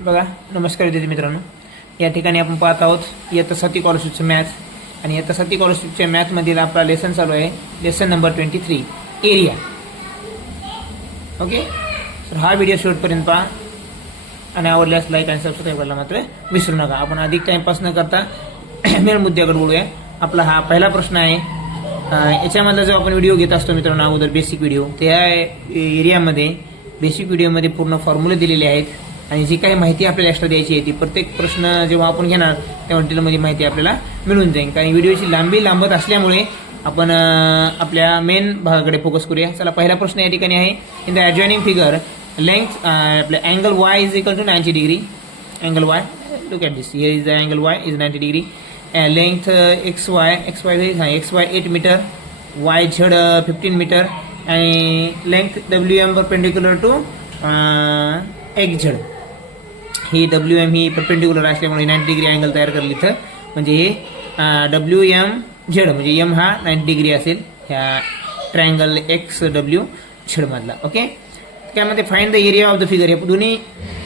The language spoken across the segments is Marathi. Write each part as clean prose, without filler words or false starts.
बघा, नमस्कार विद्यार्थी मित्रांनो. या ठिकाणी आपण पाहत आहोत इयत्ता 7वी स्कॉलरशिपचं मॅथ. आणि इयत्ता 7वी स्कॉलरशिपच्या मॅथमधील आपला लेसन चालू आहे, लेसन नंबर 23, एरिया. ओके, तर हा व्हिडिओ शेवटपर्यंत पहा आणि आवडल्यास लाईक आणि सबस्क्राईब करायला मात्र विसरू नका. आपण अधिक टाइमपास न करता मेन मुद्द्याकडे बोलूया. आपला हा पहिला प्रश्न आहे. याच्यामधला जो आपण व्हिडिओ घेत असतो मित्रांनो, अगोदर बेसिक व्हिडिओ, त्या एरियामध्ये बेसिक व्हिडिओमध्ये पूर्ण फॉर्म्युले दिलेले आहेत आणि जी काही माहिती आपल्याला एक्स्ट्रा द्यायची आहे ती प्रत्येक प्रश्न जेव्हा आपण घेणार तेव्हा डिटेलमध्ये माहिती आपल्याला मिळून जाईल. कारण व्हिडिओची लांबी लांबत असल्यामुळे आपण आपल्या मेन भागाकडे फोकस करूया. चला, पहिला प्रश्न या ठिकाणी आहे. In the adjoining figure length आपल्या angle Y is equal to 90 degree. Angle Y, look at this, here is the angle Y is 90 degree. Length X Y 8 metre, Y Z 15 metre आणि length WM perpendicular to X Z. ही WM ही परपेंडिक्युलर असल्यामुळे 90 डिग्री अँगल तयार करेल इथं. म्हणजे हे WM झेड म्हणजे M हा 90 डिग्री असेल ह्या ट्रायंगल XW झेड मधला. ओके, त्यामध्ये find the area of the figure. हे दोन्ही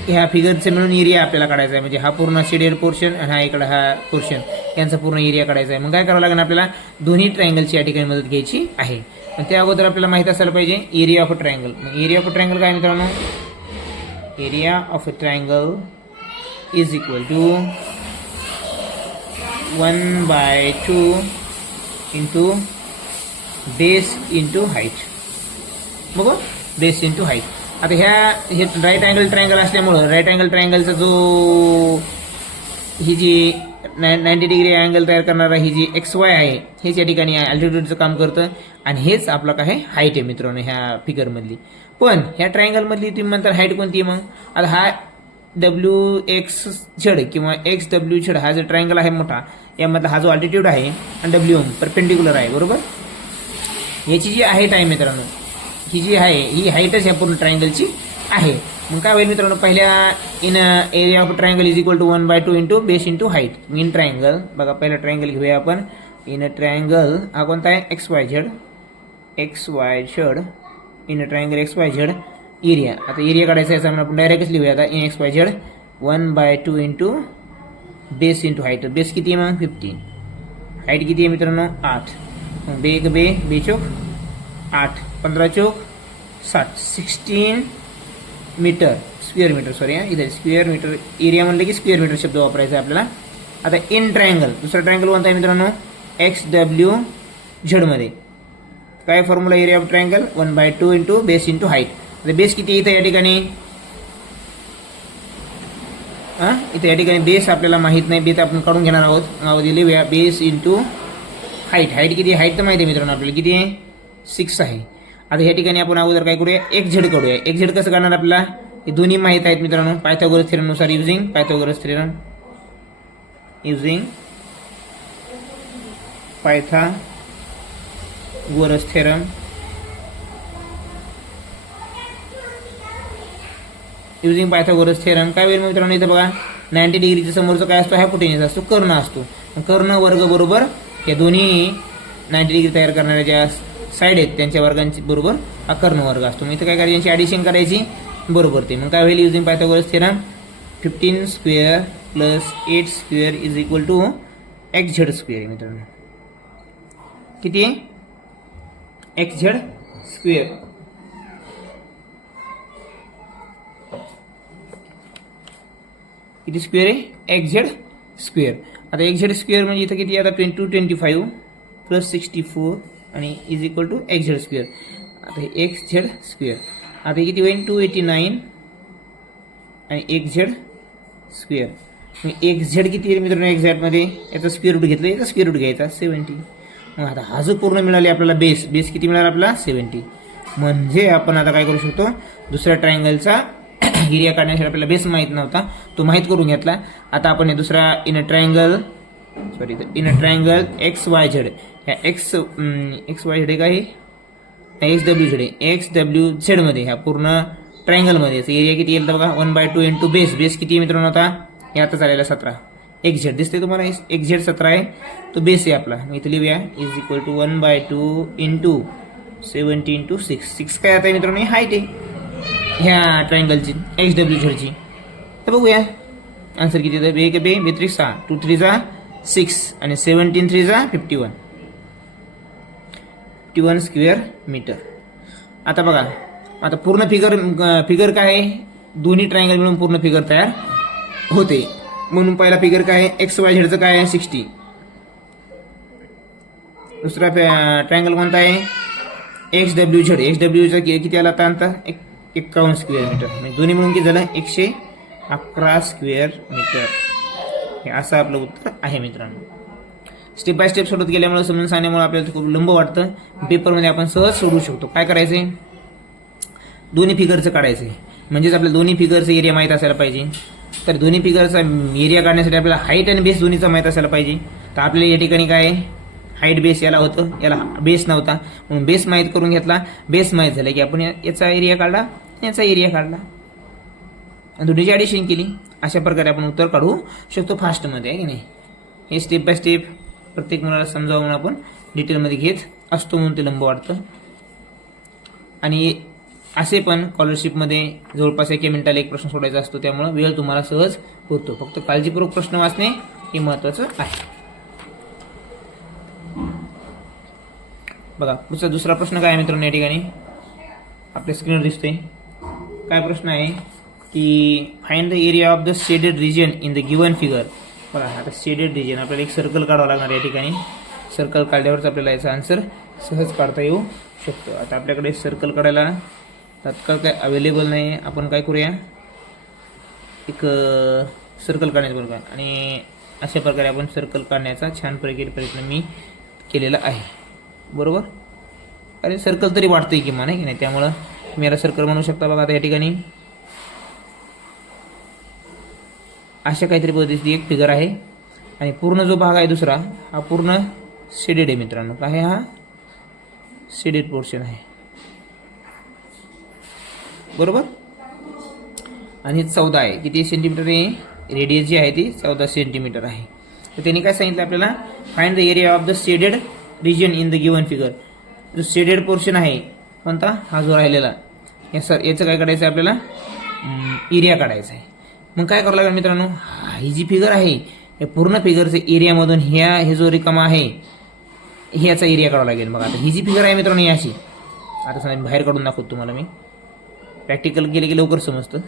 ह्या फिगरचे मिळून एरिया आपल्याला काढायचा आहे. म्हणजे हा पूर्ण शेडेड पोर्शन आणि हा इकडे हा पोर्शन यांचा पूर्ण एरिया काढायचा आहे. मग काय करावं लागेल आपल्याला? दोन्ही ट्रायंगलची या ठिकाणी मदत घ्यायची आहे. पण त्या अगोदर आपल्याला माहिती असायला पाहिजे एरिया ऑफ अ ट्रायंगल. मग एरिया ऑफ अ ट्रायंगल काय मित्रांनो? Area of a triangle is equal to 1/2 into base into height. बघू, बेस इंटू हाईट. आता हे राईट अँगल ट्रायंगल असल्यामुळं राईट अँगल ट्रायंगलचा जो ही जी 90 डिग्री अँगल तयार करणारा ही जी XY आहे हेच या ठिकाणी अल्टिट्यूडचं काम करतं आणि हेच आपला काय हाईट आहे मित्रांनो ह्या फिगरमधली. पण ह्या ट्रायंगलमधली तुम्ही म्हणता हाईट कोणती आहे? मग आता हा WXZ किंवा XWZ हा जो ट्रायंगल आहे मोठा, यामधला हा जो अल्टिट्यूड आहे आणि WM परपेंडिक्युलर आहे, बरोबर. याची जी हाईट आहे मित्रांनो, ही जी आहे ही हाईटच ह्या पूर्ण ट्रायंगलची आहे. मग काय होईल मित्रांनो? पहिल्या in area of triangle is equal to 1/2 into base into height. In triangle बघा, पहिला ट्रायंगल घेऊया आपण. इन ट्रायंगल हा कोणता आहे? XYZ. In triangle XYZ area. आता एरिया काढायचा आहे आपण डायरेक्टच लिहूया. आता in XYZ 1/2 into base into height. Base किती आहे मग? 15. हाईट किती आहे मित्रांनो? 8. मग बे चौक 8, 15 चौक 60, 16 मीटर, स्क्वेअर मीटर. सॉरी, इथे स्क्वेअर मीटर. एरिया म्हणलं की स्क्वेअर मीटर शब्द वापरायचा आहे आपल्याला. आता इन ट्रायंगल, दुसरा ट्रायंगल कोणता आहे मित्रांनो? XWZ मध्ये काय formula area of triangle? 1/2 into base into height. आता बेस किती इथे या ठिकाणी? इथे या ठिकाणी बेस आपल्याला माहित नाही, बेस आपण काढून घेणार आहोत. लिहूया बेस इंटू हाईट. हाईट किती? हाईट तर माहिती आहे मित्रांनो आपल्याला, किती आहे? 6 आहे. आता ह्या ठिकाणी आपण अगोदर काय करूया? XZ काढूया. XZ कसं करणार आपल्याला? हे दोन्ही माहित आहेत मित्रांनो पायथागोरस थेरम नुसार. Using Pythagoras theorem, Pythagoras theorem. काय होईल मित्रांनो? इथं बघा, 90 डिग्रीच्या समोरचा काय असतो? हायपोटेन्यूस असतो, कर्ण असतो. कर्ण वर्ग बरोबर या दोन्ही 90 डिग्री तयार करणाऱ्या ज्या साईड आहेत त्यांच्या वर्गांची बरोबर हा कर्ण वर्ग असतो. मग इथं काय करायची? यांची ॲडिशन करायची, बरोबर ते. मग काय होईल? Using Pythagoras theorem 15 square plus 8 square is equal to XZ square. मित्रांनो किती आहे? XZ square. किती स्क्वेअर आहे? XZ square. आता XZ स्क्वेअर म्हणजे इथं किती? आता 25 प्लस 64 आणि is equal to XZ square. आता हे XZ स्क्वेअर. आता किती होईल? 289 आणि XZ स्क्वेअर. मग XZ किती आहे मित्रांनो? एक्झॅक्टमध्ये याचा स्क्वेअर रूट घेतलं, याचा स्क्वेअर रूट घ्यायचा 70. मग आता हा जो पूर्ण मिळाले आपल्याला बेस किती मिळाला आपला? 70. म्हणजे आपण आता काय करू शकतो? दुसऱ्या ट्रायंगलचा एरिया काढण्यासाठी आपल्याला बेस माहीत नव्हता, तो माहीत करून घेतला. आता आपण हे दुसरा इन ट्रायंगल XYZ, ह्या XYZ काय? XWZ मध्ये ह्या पूर्ण ट्रायंगलमध्ये एरिया किती येईल तर बघा, 1/2 इंटू बेस किती आहे मित्रांनो? आता हे आता चालेला 17. XZ दिसते तुम्हाला? XZ 17 आहे, तो बेस आहे आपला. मी इथे लिहूया is equal to 1/2 into 70 into 6. 6 काय आता मित्रांनो? हाईट आहे ह्या ट्रायंगलची XWZ ची. तर बघूया आन्सर किती येतं. बे बे बे 3 6, 2 3 जा 6 आणि 17 3 जा 51 स्क्वेअर मीटर. आता बघा, आता पूर्ण फिगर काय आहे, दोन्ही ट्रायंगल मिळून पूर्ण फिगर तयार होते. म्हणून पहिला फिगर काय आहे, एक्स वाय झेडचं काय आहे 60. दुसरा ट्रायंगल कोणता आहे, एक्स डब्ल्यू झेड. एक्स डब्ल्यूचा किती आला आता 51 स्क्वेअर मीटर. म्हणजे दोन्ही मिळून किती झालं 111 स्क्वेअर मीटर. हे असं आपलं उत्तर आहे मित्रांनो. स्टेप बाय स्टेप सोडत गेल्यामुळे समजून सांगण्यामुळे आपल्याला खूप लंब वाटतं. पेपरमध्ये आपण सहज सोडू शकतो. काय करायचंय, दोन्ही फिगरचं काढायचंय. म्हणजेच आपल्या दोन्ही फिगरचा एरिया माहीत असायला पाहिजे. तर दोन्ही फिगरचा एरिया काढण्यासाठी आपल्याला हाईट आणि बेस दोन्हीचा माहीत असायला पाहिजे. तर आपल्याला या ठिकाणी काय हाईट बेस याला होतं, याला बेस नव्हता, म्हणून बेस माहीत करून घेतला. बेस माहीत झालं की आपण याचा एरिया काढला, याचा एरिया काढला आणि दोन्हीची ॲडिशन केली. अशा प्रकारे आपण उत्तर काढू शकतो फास्टमध्ये, आहे की नाही. हे स्टेप बाय स्टेप प्रत्येक मुलाला समजावून आपण डिटेलमध्ये घेत असतो, म्हणून ते लंब वाटतं. आणि असे पण स्कॉलरशिपमध्ये जवळपास 1 मिनिटाला एक प्रश्न सोडायचा असतो, त्यामुळे वेळ तुम्हाला सहज होतो. फक्त काळजीपूर्वक प्रश्न वाचणे हे महत्त्वाचं आहे. बघा पुढचा दुसरा प्रश्न काय आहे मित्रांनो, या ठिकाणी आपल्या स्क्रीनवर दिसतोय. काय प्रश्न आहे की find the area of the shaded region in the given figure. बघा आता शेडेड रिजन आपल्याला एक सर्कल काढावं लागणार. या ठिकाणी सर्कल काढल्यावरच आपल्याला याचा आन्सर सहज काढता येऊ शकतो. आता आपल्याकडे सर्कल काढायला तात्काळ काय अवेलेबल नाही. आपण काय करूया, एक सर्कल काढण्याचं बरोबर आणि अशा प्रकारे आपण सर्कल काढण्याचा छानपैकी प्रयत्न मी केलेला आहे. बरोबर, अरे सर्कल तरी वाटतंय किमान, आहे की नाही. त्यामुळं तुम्ही याला सर्कल म्हणू शकता. बघा आता या ठिकाणी अशा काहीतरी पद्धतीची एक फिगर आहे आणि पूर्ण जो भाग आहे दुसरा हा पूर्ण शेडेड आहे मित्रांनो. काय आहे, हा शेडेड पोर्शन आहे. बरोबर, आणि 14 आहे. किती सेंटीमीटर आहे, रेडियस जी आहे ती 14 सेंटीमीटर आहे. तर त्यांनी काय सांगितलं आपल्याला, find the area of the shaded region in the given figure. जो शेडेड पोर्शन आहे कोणता, हा जो राहिलेला, याचं काय काढायचं आहे आपल्याला, एरिया काढायचा आहे. मग काय करावं लागेल मित्रांनो, ही जी फिगर आहे या पूर्ण फिगरच्या एरियामधून हे जो रिकामा आहे ह्याचा एरिया काढावा लागेल. बघा आता ही जी फिगर आहे मित्रांनो ही अशी, आता समजा बाहेर काढून दाखवतो तुम्हाला मी, प्रॅक्टिकल केले की लवकर समजतं.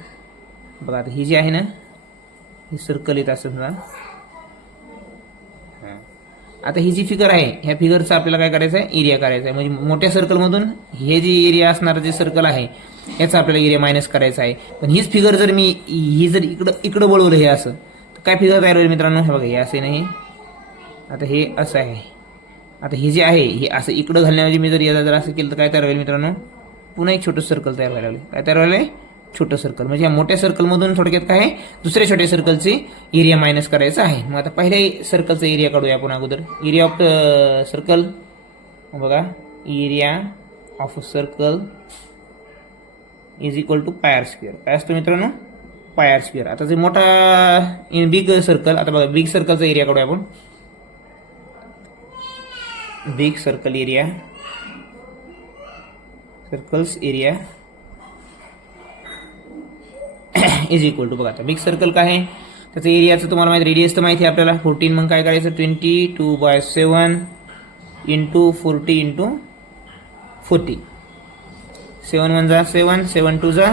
बघा आता ही जी आहे ना, ही सर्कल येत असं समजा. आता ही जी फिगर आहे ह्या फिगरचा आपल्याला काय करायचं आहे, एरिया करायचा आहे. म्हणजे मोठ्या सर्कलमधून हे जे एरिया असणारं जे सर्कल आहे याचा आपल्याला एरिया मायनस करायचा आहे. पण हीच फिगर जर मी ही जर इकडं वळवलं हे असं, तर काय फिगर तयार होईल मित्रांनो, हे बघा हे असे नाही, आता हे असं आहे. आता हे जे आहे हे असं इकडं घालण्याऐवजी मी जर याला जर असं केलं तर काय तयार होईल मित्रांनो, पुन्हा एक छोटं सर्कल तयार व्हायला लागले. काय तयार व्हायला, छोटं सर्कल. म्हणजे या मोठ्या सर्कलमधून थोडक्यात काय आहे, दुसऱ्या छोट्या सर्कलचे एरिया मायनस करायचा आहे. मग आता पहिल्या सर्कलचा एरिया काढूया आपण अगोदर. एरिया ऑफ सर्कल, बघा area of circle is equal to pi r square. काय असतो मित्रांनो, पाय आर स्क्वेअर. आता जे मोठा इन बिग सर्कल, आता बघा बिग सर्कलचा एरिया काढूया आपण. Big circle area, circles area is equal to, बघा आता बिग सर्कल काय आहे, त्याचं एरियाचं तुम्हाला माहिती, रेडियस तर माहिती आहे आपल्याला 14. मग काय करायचं, 22/7 इंटू 40 इंटू 40. 7 1 जा 7, 7 2 जा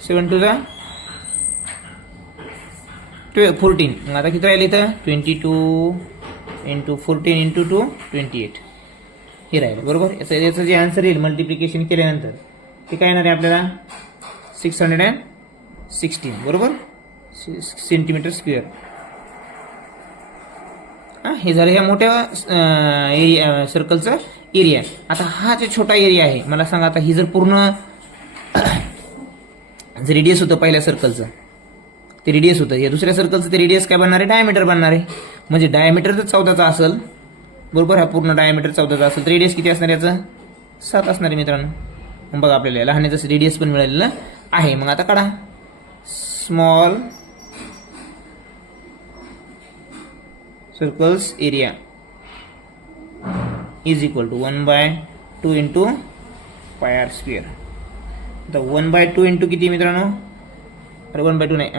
14. मग आता किती राहिले इथं, 22 इंटू 14 इंटू 2 28 हे राहिलं. बरोबर, याचं जे आन्सर येईल मल्टिप्लिकेशन केल्यानंतर ते काय येणार आहे आपल्याला, 616. बरोबर, सेंटीमीटर स्क्वेअर. हे झालं ह्या मोठ्या एरिया सर्कलचा एरिया. आता हा जे छोटा एरिया आहे, मला सांगा आता ही जर पूर्ण जे रेडियस होतं पहिल्या सर्कलचं ते रेडियस होतं, या दुसऱ्या सर्कलचं ते रेडियस काय बनणार आहे, डायमीटर बनणार आहे. म्हणजे डायमीटर जर 14चा असेल, बरोबर, हा पूर्ण डायमीटर 14चा असेल तर रेडियस किती असणार याचं, 7 असणार आहे मित्रांनो. मग बघा आपल्याला लहानाचं रेडियस पण मिळालेलं आहे. मग आता काढा, small circles area is equal to 1/2 into pi r square. आता 1/2 इंटू किती मित्रांनो, अरे 1/2 नाही,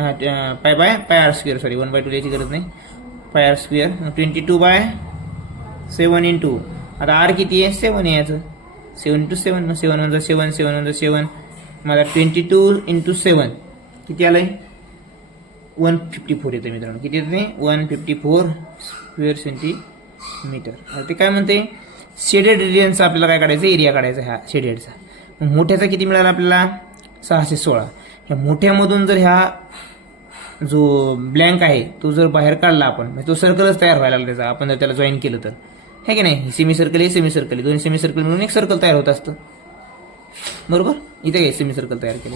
पाय बाय पाय आर स्क्वेअर, सॉरी 1/2 लिहायची गरज नाही, पाय आर स्क्वेअर. 22/7 इंटू, आता आर किती आहे 7 आहे याचं, 7 इंटू 7, मग 7 1 7, 7 1 7, मला 22 इंटू 7 किती आलं आहे 154 येतं मित्रांनो. किती येतं ते 154 स्क्वेअर सेंटीमीटर. ते काय म्हणते शेडेड एरियाचा आपल्याला काय काढायचं, एरिया काढायचा ह्या शेडेडचा. मोठ्याचा किती मिळाला आपल्याला 616. ह्या मोठ्यामधून जर ह्या जो ब्लँक आहे तो जर बाहेर काढला आपण, म्हणजे तो सर्कलच तयार व्हायला लागला त्याचा, आपण जर त्याला जॉईन केलं तर, है की नाही. सेमी सर्कल हे सेमी सर्कल, दोन्ही सेमी सर्कल मिळून एक सर्कल तयार होत असतं, बरोबर. इथे काय सेमी सर्कल तयार केलं,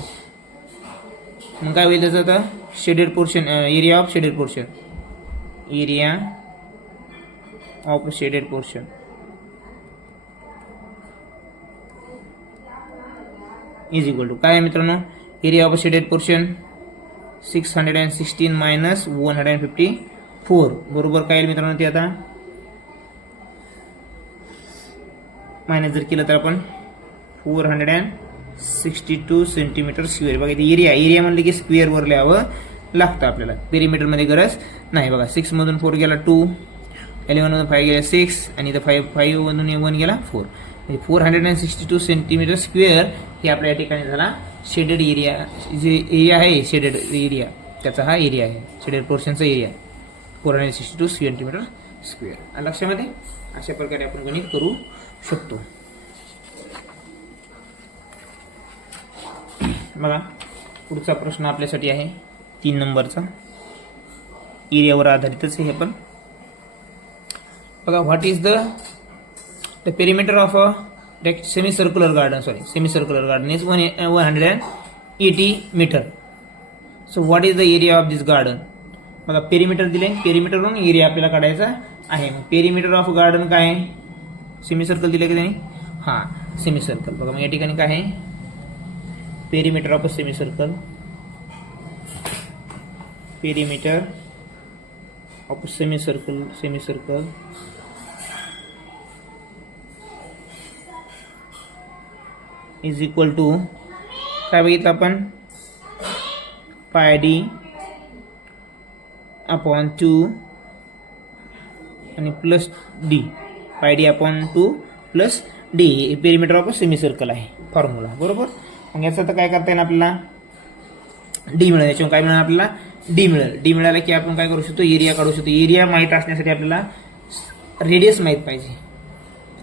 मग काय होईल त्याचं आता shaded portion, area of shaded portion, area of shaded portion is equal to काय आहे मित्रांनो, area of shaded portion 616 minus 154, बरोबर काय येईल मित्रांनो ते आता मायनस जर केलं तर आपण 462 सेंटीमीटर स्क्वेअर. बघा इथे एरिया म्हणले की स्क्वेअरवर लिहावं लागतं आपल्याला, पेरीमीटरमध्ये गरज नाही. बघा 6 मधून 4 गेला 2, 11 मधून 5 गेला 6, आणि इथं 5 मधून 1 गेला 4, म्हणजे 462 सेंटीमीटर स्क्वेअर हे आपल्या या ठिकाणी झाला शेडेड एरिया. जे एरिया आहे शेडेड एरिया त्याचा हा एरिया आहे, शेडेड पोर्शनचा एरिया 462 सेंटीमीटर स्क्वेअर. लक्षामध्ये अशा प्रकारे आपण गणित करू शकतो. बघा पुढचा प्रश्न आपल्यासाठी आहे 3 नंबरचा, एरियावर आधारितच आहे हे पण. बघा what is the perimeter of a semi circular garden, semi circular garden is 180 metre. So what is the area of this garden. बघा पेरिमीटर दिले, पेरिमीटरवरून एरिया आपल्याला काढायचा आहे. मग पेरिमीटर ऑफ गार्डन काय आहे, सेमी सर्कल दिले की त्यांनी, हां सेमी सर्कल. बघा मग या ठिकाणी काय आहे perimeter of a semi circle, perimeter of semi circle is equal to काय बघितलं आपण, पाय डी अपॉन 2 आणि plus D, pi D upon 2 plus D, perimeter of semi circle आहे फॉर्म्युला, बरोबर. मग याचं तर काय करता येईल आपल्याला, डी मिळेल, याच्यावर काय मिळेल आपल्याला डी मिळेल. डी मिळाला की आपण काय करू शकतो, एरिया काढू शकतो. एरिया माहीत असण्यासाठी आपल्याला रेडियस माहीत पाहिजे,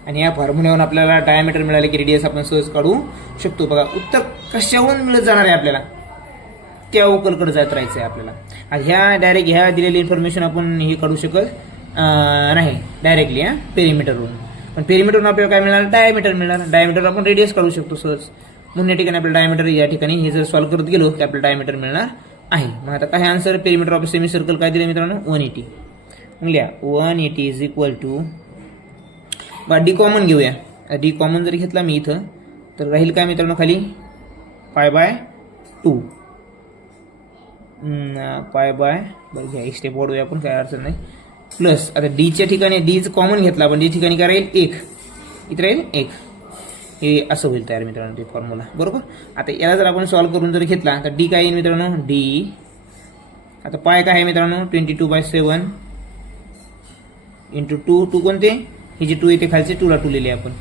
आणि या फॉर्म्युल्यावरून आपल्याला डायमीटर मिळाले की रेडियस आपण सहज काढू शकतो. बघा उत्तर कशावरून मिळत जाणार आहे आपल्याला, त्या उकलकडे जात राहायचं आहे आपल्याला. आणि ह्या दिलेली इन्फॉर्मेशन आपण हे काढू शकत नाही डायरेक्टली पेरिमीटरवरून. पण पेरिमीटरवरून आपल्याला काय मिळणार, डायमीटर मिळणार. डायमीटर आपण रेडियस काढू शकतो सहज, म्हणून या ठिकाणी आपल्याला डायमीटर, या ठिकाणी हे जर सॉल्व्ह करत गेलो की आपल्याला डायमीटर मिळणार आहे. मग आता काय answer, perimeter of semi circle काय दिले मित्रांनो 180. मग लिहा 180 is equal to, D common घेऊया. डी कॉमन जर घेतला मी इथं तर राहील काय मित्रांनो खाली π/2, बरं घ्या एक स्टेप वाढवूया आपण, काय अडचण नाही. प्लस आता डीच्या ठिकाणी डीचं कॉमन घेतला आपण, डी ठिकाणी काय राहील 1, इथं राहील 1, हे असं होईल तयार मित्रांनो ते फॉर्म्युला, बरोबर. आता याला जर आपण सॉल्व्ह करून जर घेतला तर डी काय येईल मित्रांनो, डी आता पाय काय आहे मित्रांनो 22/7 इंटू 2 कोणते, ही जी 2 येते खालचे 2ला 2 लिहिले आपण,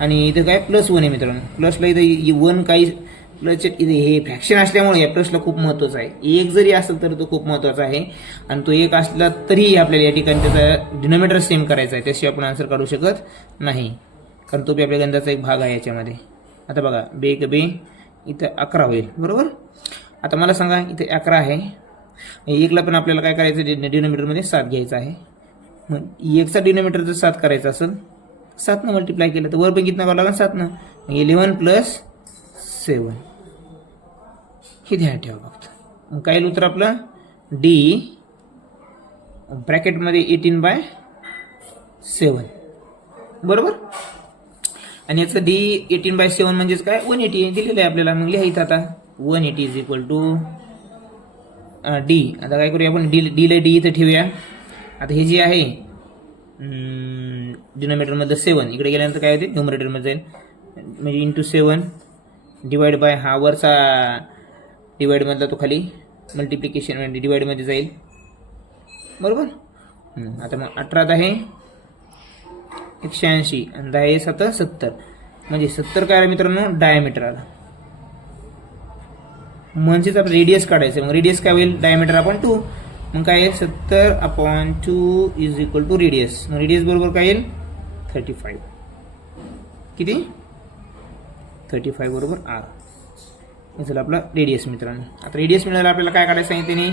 आणि इथं काय +1 आहे मित्रांनो. प्लसला इथं 1 काही प्लसचे इथे हे फ्रॅक्शन असल्यामुळे या प्लसला खूप महत्त्वाचं आहे. 1 जरी असेल तर तो खूप महत्त्वाचा आहे, आणि तो 1 असला तरी आपल्याला या ठिकाणी त्याचा डिनोमिनेटर सेम करायचा आहे, त्याशिवाय आपण आन्सर काढू शकत नाही, कारण तो बी आपल्या गणिताचा एक भाग आहे याच्यामध्ये. आता बघा बे इथं 11 होईल, बरोबर. आता मला सांगा इथे 11 आहे, 1ला पण आपल्याला काय करायचं, डिनोमिनेटरमध्ये 7 घ्यायचा आहे. मग 1चा डिनोमिनेटर जर 7 करायचा असेल, 7 मल्टिप्लाय केलं तर वर पण कितना करावं लागेल 7. 11 + 7 हे ध्यान ठेवा फक्त. मग काय येईल उत्तर आपलं, डी ब्रॅकेटमध्ये 18/7, बरोबर. आणि याचं डी 18/7 म्हणजेच काय 180 दिलेलं आहे आपल्याला. मग लिहायचं आता 180 इज इक्वल टू डी. आता काय करूया आपण, डीला डी इथं ठेवूया. आता हे जे आहे डिनोमिनेटरमधलं 7 इकडे गेल्यानंतर काय होते, न्यूमरेटरमध्ये जाईल, म्हणजे इंटू 7 डिवाइड बाय हा वरचा डिवाइडमधला तो खाली मल्टिप्लिकेशन म्हणजे डिवाइडमध्ये जाईल, बरोबर. आता मग 18 10 180 आणि 10 7 70, म्हणजे 70 काय आलं मित्रांनो, डायमीटर आला. म्हणजेच आपण रेडियस काढायचं. मग रेडियस काय होईल, डायमीटर अपॉन 2. मग काय आहे 70/2 इज इक्वल टू रेडियस. मग रेडियस बरोबर काय येईल 35. किती 35 बरोबर r. झालं आपला रेडियस मित्रांनो. आता रेडियस मिळाला आपल्याला काय काढायचं सांगितलं त्याने,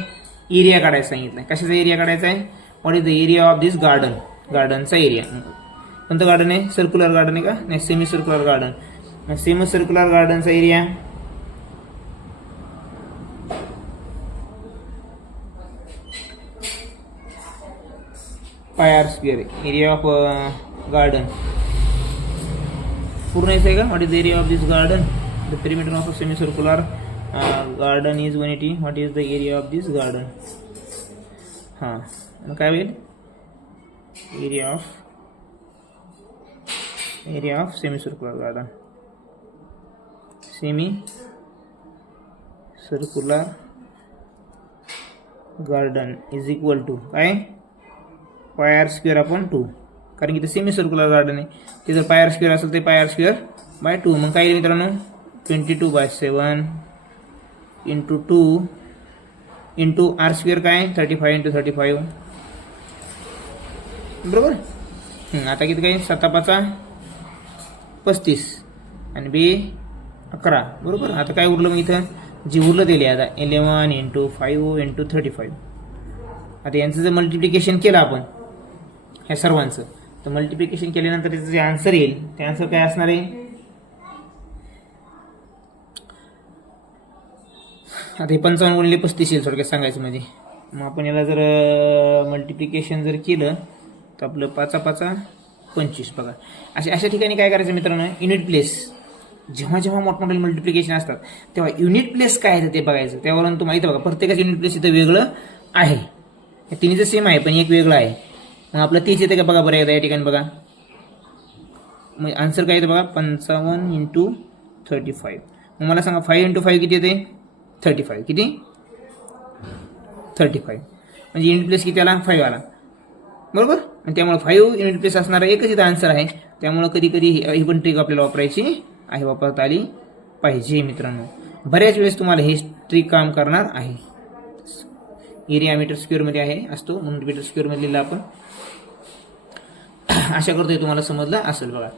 एरिया काढायचं सांगितलं. कशाचा एरिया काढायचा आहे, what is the area of this garden. गार्डनचा एरिया. कोणतं गार्डन आहे, सर्क्युलर गार्डन आहे का, नाही सेमी सर्क्युलर गार्डन. मग सेमी सर्क्युलर गार्डनचा area pi r square. Area of garden पूर्ण यायचं आहे का, what is the area of this garden. The perimeter of a semi circular garden is 180. What is the area of this garden. हां, मग काय होईल, area of semi circular garden. Semi circular garden is equal to काय, पाय आर स्क्वेअर अपॉन 2. कारण की ते सेमी सर्क्युलर गार्डन आहे, ते जर पाय आर स्क्वेअर असेल ते पाय आर स्क्वेअर बाय 2. मग काय येईल मित्रांनो, 22/7 इंटू 2 इंटू आर स्क्वेअर काय 35 इंटू 35, बरोबर. आता किती काय 7×5 35 आणि बी 11, बरोबर. आता काय उरलं मग इथं, जे उरलं दिले आता 11 इंटू 5 इंटू 35. आता यांचं जर मल्टिप्लिकेशन केलं आपण ह्या सर्वांचं, तर मल्टिप्लिकेशन केल्यानंतर त्याचं जे आन्सर येईल ते आन्सर काय असणार आहे. आता हे 55 × 35 येईल थोडक्यात सांगायचं म्हणजे. मग आपण याला जर मल्टिप्लिकेशन जर केलं तर आपलं 5×5 25. बघा अशा ठिकाणी काय करायचं मित्रांनो, युनिट प्लेस. जेव्हा जेव्हा मोठमोठे मल्टिप्लिकेशन असतात तेव्हा युनिट प्लेस काय आहे ते बघायचं. त्यावरून तुम्हाला माहिती बघा, प्रत्येकाचं युनिट प्लेस इथं वेगळं आहे. तिन्हीचं सेम आहे पण एक वेगळं आहे. मग आपलं 30 येते का बघा बरं एकदा या ठिकाणी बघा. मग आन्सर काय येतं बघा 55 इंटू 35. मग मला सांगा 5 इंटू 5 किती येते 35. किती 35. म्हणजे युनिट प्लेस किती आला 5 आला, बरोबर. आणि त्यामुळे 5 युनिट प्लेस असणारा एकच इथं आन्सर आहे. त्यामुळे कधी कधी ही पण ट्रिक आपल्याला वापरायची आहे, वापरता आली पाहिजे मित्रांनो. बऱ्याच वेळेस तुम्हाला ही ट्रिक काम करणार आहे. एरिया मीटर स्क्वेअरमध्ये आहे असतो म्हणून मीटर स्क्वेअरमध्ये लिहिला आपण. आशा करतोय तुम्हाला समजलं असेल. बघा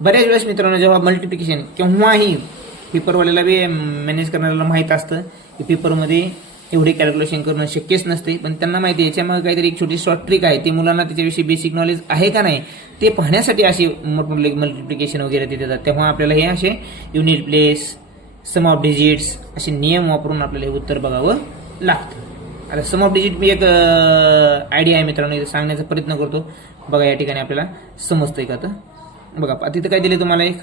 बऱ्याच वेळेस मित्रांनो जेव्हा मल्टिप्लिकेशन केव्हाही पेपरवाल्याला बी मॅनेज करणाऱ्याला माहीत असतं की पेपरमध्ये एवढे कॅल्क्युलेशन करणं शक्यच नसते, पण त्यांना माहिती आहे याच्यामध्ये काहीतरी एक छोटी शॉर्ट ट्रिक आहे. ते मुलांना त्याच्याविषयी बेसिक नॉलेज आहे का नाही ते पाहण्यासाठी अशी मोठमोठे मल्टिप्लिकेशन वगैरे ते देतात. तेव्हा आपल्याला हे असे unit place, sum of digits असे नियम वापरून आपल्याला हे उत्तर बघावं लागतं. आता सम ऑफ डिजिट मी एक आयडिया आहे मित्रांनो, इथं सांगण्याचा प्रयत्न करतो. बघा या ठिकाणी आपल्याला समजतंय का. तर बघा तिथं काय दिले तुम्हाला, एक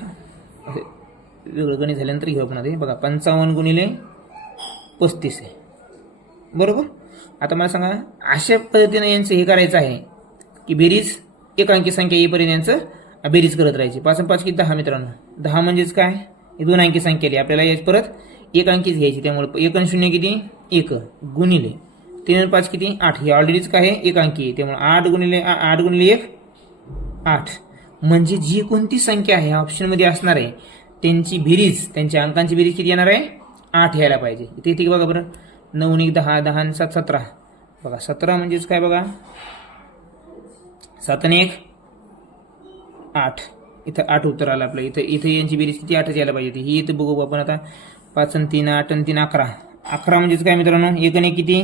वेगळं गणित झाल्यानंतर घेऊ आपण. ते बघा 55 × 35 आहे, बरोबर. आता मला सांगा अशा पद्धतीने यांचं हे करायचं आहे की बेरीज एक अंकी संख्या येईपर्यंत यांचं बेरीज करत राहायची. 5 आणि 5 किती 10 मित्रांनो. 10 म्हणजेच काय, हे 2 अंकी संख्या आली आपल्याला याच परत एक अंकीच घ्यायची. त्यामुळे 1 आणि 0 किती 1 गुणिले 3 आणि 5 किती 8. हे ऑलरेडीच काय आहे एक अंकी आहे. त्यामुळे 8 गुणिले 1 8. म्हणजे जी कोणती संख्या आहे ऑप्शनमध्ये असणार आहे त्यांची बेरीज, त्यांच्या अंकांची बेरीज किती येणार आहे 8 यायला पाहिजे. इथे बघा बरं 9 आणि 10, 10 आणि 7 17. बघा 17 म्हणजेच काय बघा 7 आणि 1 8. इथं 8 उत्तर आलं आपलं. इथे यांची बेरीज किती 8 यायला पाहिजे. ही इथे बघू आपण आता. 5 आणि 3 8 आणि 3 11. 11 म्हणजेच काय मित्रांनो 1 आणि 1 किती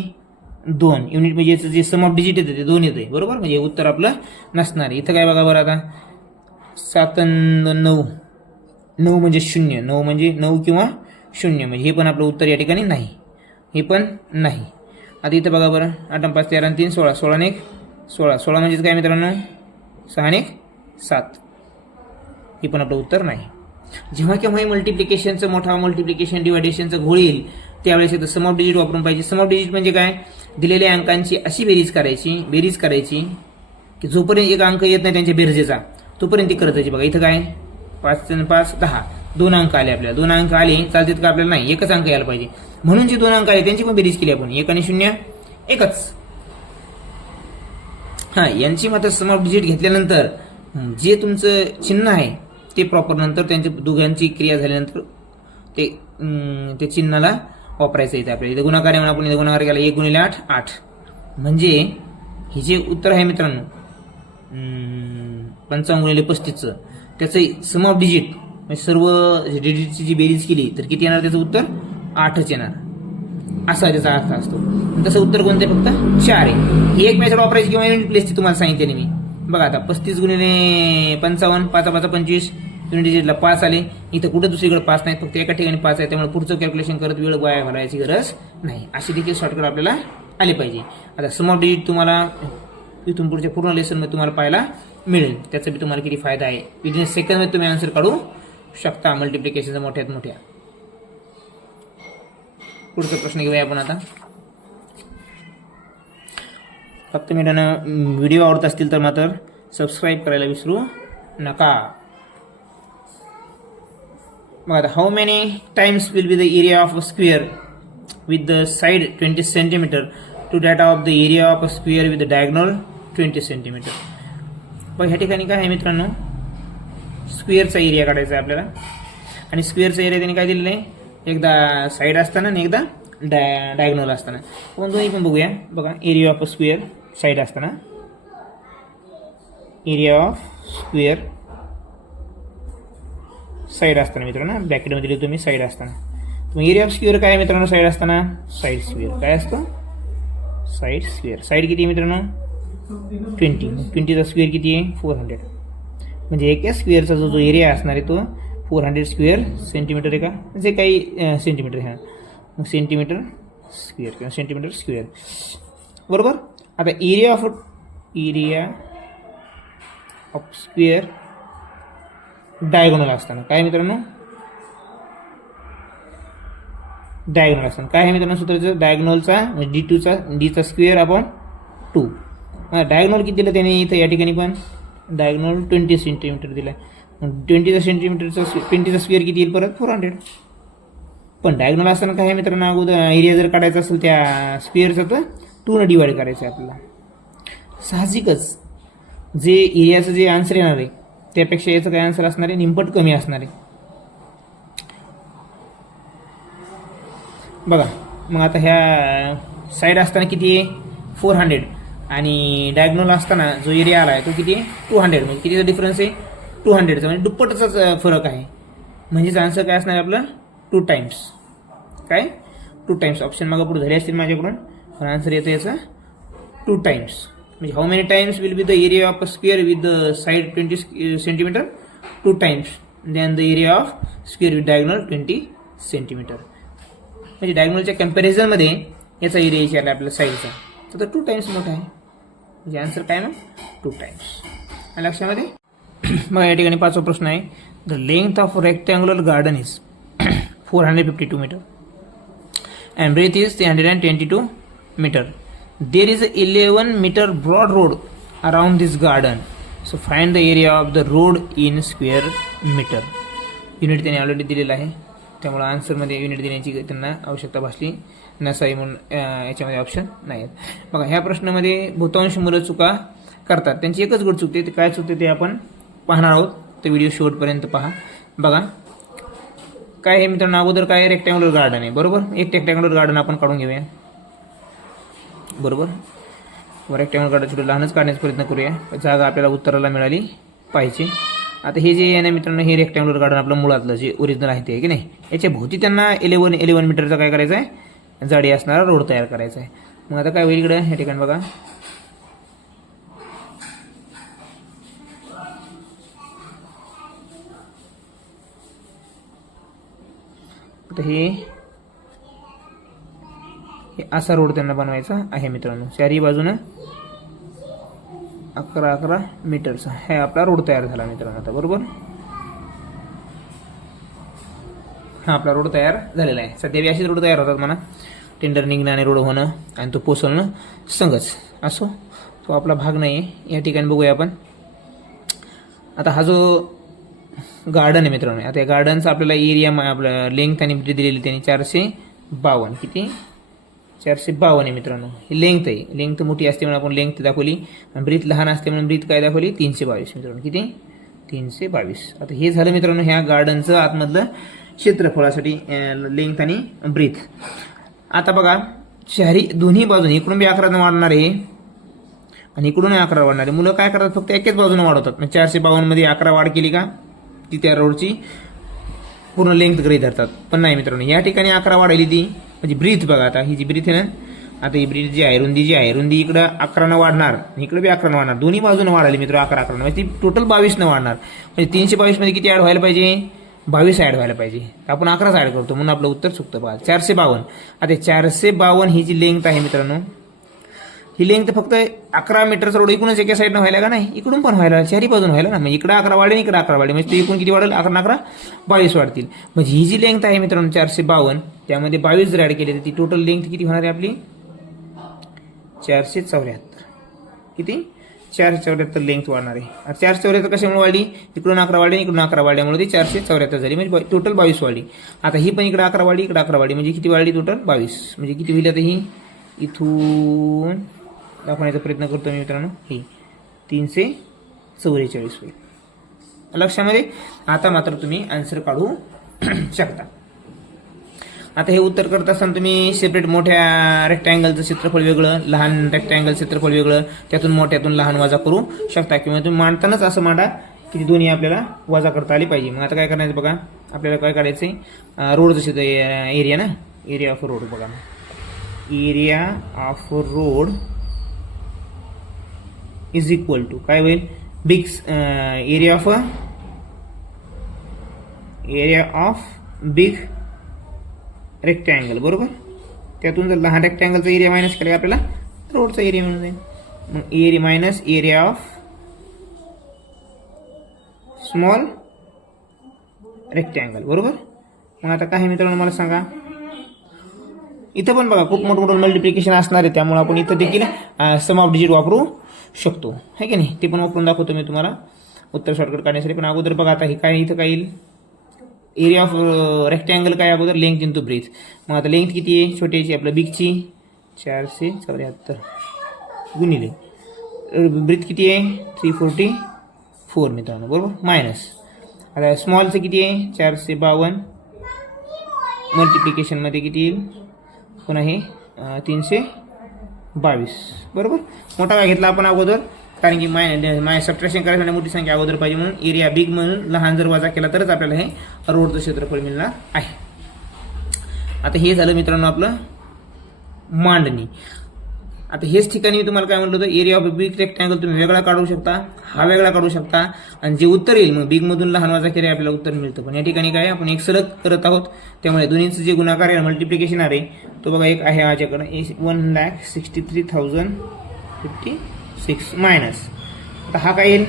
2. युनिट म्हणजे जे सम ऑफ डिजिट येते ते 2 येते, बरोबर. म्हणजे उत्तर आपलं नसणार आहे. इथं काय बघा बरं आता 7 आणि 9. 9 म्हणजे 0. 9 म्हणजे 9 किंवा 0 म्हणजे हे पण आपलं उत्तर या ठिकाणी नाही, हे पण नाही. आता इथं बघा बरं 8 आणि 5 13 आणि 3 16. 16 आणि 1 16. 16 म्हणजेच काय मित्रांनो 6 आणि 1 7. हे पण आपलं उत्तर नाही. जेव्हा केव्हाही मल्टिप्लिकेशनचं मोठा मल्टिप्लिकेशन डिवायडेशनचं घोळ येईल त्यावेळेस इथं सम ऑफ डिजिट वापरून पाहिजे. सम ऑफ डिजिट म्हणजे काय, दिलेल्या अंकांची अशी बेरीज करायची की जोपर्यंत एक अंक येत नाही त्यांच्या बेरजेचा तोपर्यंत ती करत जायची. बघा इथं काय 5 आणि 5 10. 2 अंक आले आपल्याला, 2 अंक आले चालतात का आपल्याला? नाही, एकच अंक यायला पाहिजे. म्हणून जे 2 अंक आले त्यांची पण बेरीज केली आपण, 1 आणि 0 एकच. हा, यांची मात्र सम ऑफ डिजिट घेतल्यानंतर जे तुमचं चिन्ह आहे ते प्रॉपर नंतर त्यांच्या दोघांची क्रिया झाल्यानंतर ते चिन्हाला वापरायचं येतं आपल्याला. इथे गुणाकार आहे म्हणून आपण इथे गुणाकार केला, 1 गुणिले 8 8. म्हणजे हे जे उत्तर आहे मित्रांनो 55 गुणिले 35चं, त्याचं सम ऑफ डिजिट म्हणजे सर्व डिजिटची जी बेरीज केली तर किती येणार? त्याचं उत्तर 8च येणार, असा त्याचा अर्थ असतो. तसं उत्तर कोणतं आहे? फक्त 4 आहे. ही एक मेथड वापरायची किंवा युनिट प्लेसची तुम्हाला सांगितले मी. बघा आता 35 गुणिले 55, 5 5 25, युनिट डिजिटला 5 आले. इथं कुठं दुसरीकडे 5 नाही, फक्त एका ठिकाणी 5 आहे. त्यामुळे पुढचं कॅल्क्युलेशन करत वेळ वाया घालायची गरज नाही. अशी देखील शॉर्टकट आपल्याला आले पाहिजे. आता सम ऑफ डिजिट तुम्हाला इथून पुढच्या पूर्ण लेसनमध्ये तुम्हाला पाहायला मिळेल. त्याचा बी तुम्हाला किती फायदा आहे. विदिन सेकंडमध्ये तुम्ही आन्सर काढू शकता मल्टिप्लिकेशनचा मोठ्यात मोठ्या. पुढचा प्रश्न घेऊया आपण आता. फक्त मित्रांनो व्हिडिओ आवडत असतील तर मात्र सबस्क्राईब करायला विसरू नका. मग आता how many times will be the area of a square with the side 20 centimetre to that of the area of a square with the diagonal 20 centimetre. बघ ह्या ठिकाणी काय आहे मित्रांनो, स्क्वेअरचा एरिया काढायचा आहे आपल्याला. आणि स्क्वेअरचा एरिया त्यांनी काय दिलेलं आहे? एकदा साईड असताना आणि एकदा डायगोनल असताना. आपण दोन्ही पण बघूया. बघा area of a square side असताना, एरिया ऑफ स्क्वेअर साईड असताना मित्रांनो, ब्रॅकेटमध्ये लिहितो मी साईड असताना. मग एरिया ऑफ स्क्वेअर काय आहे मित्रांनो? साईड असताना साईड स्क्वेअर काय असतं? Side square. साईड किती आहे मित्रांनो? 20. 20चा स्क्वेअर किती आहे? 400. म्हणजे एका स्क्वेअरचा जो एरिया असणार आहे तो 400 स्क्वेअर सेंटीमीटर आहे का? जे काही सेंटीमीटर आहे. मग सेंटीमीटर स्क्वेअर किंवा सेंटीमीटर स्क्वेअर बरोबर. आता एरिया ऑफ स्क्वेअर डायगोनल असताना काय मित्रांनो? डायगोनल असताना काय आहे मित्रांनो सूत्राचं? डायगोनलचा डीचा स्क्वेअर अपॉन 2. डायगोनल किती दिलं त्याने इथं या ठिकाणी पण? डायगोनल 20 सेंटीमीटर दिला. 20चा स्क्वेअर किती येईल? परत 400. पण डायगोनल असताना काय आहे मित्रांनो? अगोदर एरिया जर काढायचा असेल त्या स्क्वेअरचा तर 2 ने डिवाइड करायचं आहे आपल्याला. साहजिकच जे एरियाचं जे आन्सर येणार आहे त्यापेक्षा याचं काय आन्सर असणार आहे? निंपट कमी असणार आहे. बघा मग आता ह्या साईड असताना किती आहे? 400. आणि डायगोनल असताना जो एरिया आला आहे तो किती आहे? 200. म्हणजे कितीचा डिफरन्स आहे? 200चा. म्हणजे दुप्पटचाच फरक आहे. म्हणजेच आन्सर काय असणार आहे आपलं? 2 टाइम्स. काय? 2 टाइम्स. ऑप्शन मागं पुढे झाले असतील माझ्याकडून, पण आन्सर येतं याचा 2 टाइम्स. म्हणजे how many times will be the area of a square with the side 20 centimetre? 2 times. Then the area of square with diagonal 20 centimetre. म्हणजे डायगोनलच्या कम्पॅरिझनमध्ये याचा एरिया विचारला आपल्याला साईडचा, तर 2 टाइम्स मोठा आहे. म्हणजे आन्सर काय मग? 2 टाइम्स. लक्षामध्ये. मग या ठिकाणी 5वा प्रश्न आहे. The length of rectangular garden is 452 metre and breadth is 322 meter. There is a 11 meter broad road around this garden. So find the area of the road in square meter. Unit त्यांनी ऑलरेडी दिलेला आहे, त्यामुळे आन्सरमध्ये युनिट देण्याची त्यांना आवश्यकता भासली नसावी म्हणून याच्यामध्ये ऑप्शन नाही. बघा ह्या प्रश्नामध्ये बहुतांश मुलं चुका करतात. त्यांची एकच गोष्ट चुकते. ते काय चुकते ते आपण पाहणार आहोत. तर व्हिडिओ शेवटपर्यंत पहा. बघा काय हे मित्रांनो, अगोदर काय रेक्टँग्युलर गार्डन आहे बरोबर. एक रेक्टँग्युलर गार्डन आपण काढून घेऊया बरोबर. रेक्टँग्युलर गार्डन छोटं लहानच काढण्याचा प्रयत्न करूया. जागा आपल्याला उत्तराला मिळाली पाहिजे. आता हे जे आहे ना मित्रांनो, हे रेक्टँग्युलर गार्डन आपलं मुळातलं जे ओरिजिनल आहे ते, की नाही, याच्या भोवती त्यांना 11 मीटरचा काय करायचं आहे? जाडी असणारा रोड तयार करायचा आहे. मग आता काय होईल इकडं या ठिकाणी बघा, आता हे असा रोड त्यांना बनवायचा आहे मित्रांनो. चारही बाजूनं 11 मीटरचा हे आपला रोड तयार झाला मित्रांनो आता बरोबर. हा आपला रोड तयार झालेला आहे. सध्या बी असेच रोड तयार होतात म्हणा. टेंडर निघणं आणि रोड होणं आणि तो पोचवणं संगच असो, तो आपला भाग नाही आहे. या ठिकाणी बघूया आपण. आता हा जो गार्डन आहे मित्रांनो. आता या गार्डनचा आपल्याला एरिया आपलं लेंथ आणि ब्रीथ दिलेली त्यांनी 452. किती? 452 आहे मित्रांनो. ही लेंथ आहे. लेंथ मोठी असते म्हणून आपण लेंथ दाखवली आणि ब्रीथ लहान असते म्हणून ब्रीथ काय दाखवली? 322 मित्रांनो. किती? 322. आता हे झालं मित्रांनो ह्या गार्डनचं आतमधलं क्षेत्रफळासाठी लेंथ आणि ब्रीथ. आता बघा शहरी दोन्ही बाजूने इकडून बी 11 वाढणार आहे आणि इकडून 11 वाढणार आहे. मुलं काय करतात? फक्त एकाच बाजूने वाढवतात. म्हणजे 452 मध्ये 11 वाढ केली का ती त्या रोडची पूर्ण लेंथ गृहीत धरतात. पण नाही मित्रांनो, या ठिकाणी 11 वाढवली ती म्हणजे ब्रीथ बघा. आता ही जी ब्रीथ आहे ना, आता ही ब्रीथ जी आहे रुंदी इकडं 11 वाढणार, इकडे बी 11 वाढणार. दोन्ही बाजूने वाढाली मित्र 11 म्हणजे ती टोटल 22 वाढणार. म्हणजे 322 मध्ये किती ऍड व्हायला पाहिजे? 22 ऍड व्हायला पाहिजे. आपण 11च ऍड करतो म्हणून आपलं उत्तर चुकतं बघा. 452. आता 452 ही जी लेंथ आहे मित्रांनो, ही लेंथ फक्त 11 मीटरचा रोड इकडूनच एका साईडनं व्हायला का नाही? इकडून पण व्हायला, चारी बाजून व्हायला ना. म्हणजे इकडे 11 वाढेल, इकडे 11 वाढेल, म्हणजे ते एकूण किती वाढेल? 11 22 वाढतील. म्हणजे ही जी लेंथ आहे मित्रांनो 452, त्यामध्ये 22 जर ऍड केले तर ती टोटल लेंथ किती होणार आहे आपली? 474. किती? 474 लेंथ वाढणार आहे. 474 कशामुळे वाढली? इकडून 11 वाढली, इकडून 11 वाढल्यामुळे ती 474 झाली. म्हणजे टोटल 22 वाढली. आता ही पण इकडे 11 वाढली, इकडे 11 वाढली, म्हणजे किती वाढली? टोटल 22. म्हणजे किती होईल आता ही? इथून दाखवण्याचा प्रयत्न करतो मी मित्रांनो. ही 344 होईल लक्षामध्ये. आता मात्र तुम्ही आन्सर काढू शकता. आता हे उत्तर करत असताना तुम्ही सेपरेट मोठ्या रेक्टँगलचं क्षेत्रफळ वेगळं, लहान रेक्टँगल क्षेत्रफळ वेगळं, त्यातून मोठ्यातून लहान वजा करू शकता. किंवा तुम्ही मांडतानाच असं मांडा की दोन्ही आपल्याला वजा करता आली पाहिजे. मग आता काय करायचं बघा, आपल्याला काय काढायचंय? रोडचं क्षेत्र एरिया ना, एरिया ऑफ रोड बघा. Area of road is equal to काय होईल? Big area of big rectangle, बरोबर. त्यातून जर लहान रेक्टँगलचा एरिया मायनस केला आपल्याला रोडचा एरिया मिळून जाईल. मग area minus area of small rectangle, बरोबर. मग आता काय मित्रांनो मला सांगा, इथं पण बघा खूप मोठं मल्टिप्लिकेशन असणार आहे, त्यामुळे आपण इथं देखील सम ऑफ डिजिट वापरू शकतो, है की नाही? ते पण वापरून दाखवतो मी तुम्हाला उत्तर शॉर्टकट काढण्यासाठी. पण अगोदर बघा आता हे काय इथं काय येईल? एरिया ऑफ रेक्टँगल काय अगोदर? Length into breadth. मग आता लेंथ किती आहे छोट्याची आपल्या बिगची? 474 गुणिले ब्रीथ किती आहे? 344 मित्रांनो, बरोबर. मायनस आता स्मॉलचं किती आहे? 452 मल्टिप्लिकेशनमध्ये किती येईल? पुन्हा हे 322, बरोबर. मोठा काय घेतला आपण अगोदर? कारण की सबट्रॅक्शन करायसाठी मोठी संख्या अगोदर पाहिजे, म्हणून एरिया बिग म्हणून लहान जर वजा केला तरच आपल्याला हे रोडचं क्षेत्रफळ मिळणार आहे. आता हे झालं मित्रांनो आपलं मांडणी. आता हेच ठिकाणी मी तुम्हाला काय म्हटलं होतं, एरिया ऑफ बिग रेक्टँगल तुम्ही वेगळा काढू शकता, हा वेगळा काढू शकता, आणि जे उत्तर येईल मग बिग मधून लहान वजा केले आपल्याला उत्तर मिळतं. पण या ठिकाणी काय आपण एक सलग करत आहोत, त्यामुळे दोन्हीचं जे गुणाकार आहे मल्टिप्लिकेशन आहे तो बघा एक आहे माझ्याकडं 1,63,056 मायनस. आता हा काय येईल?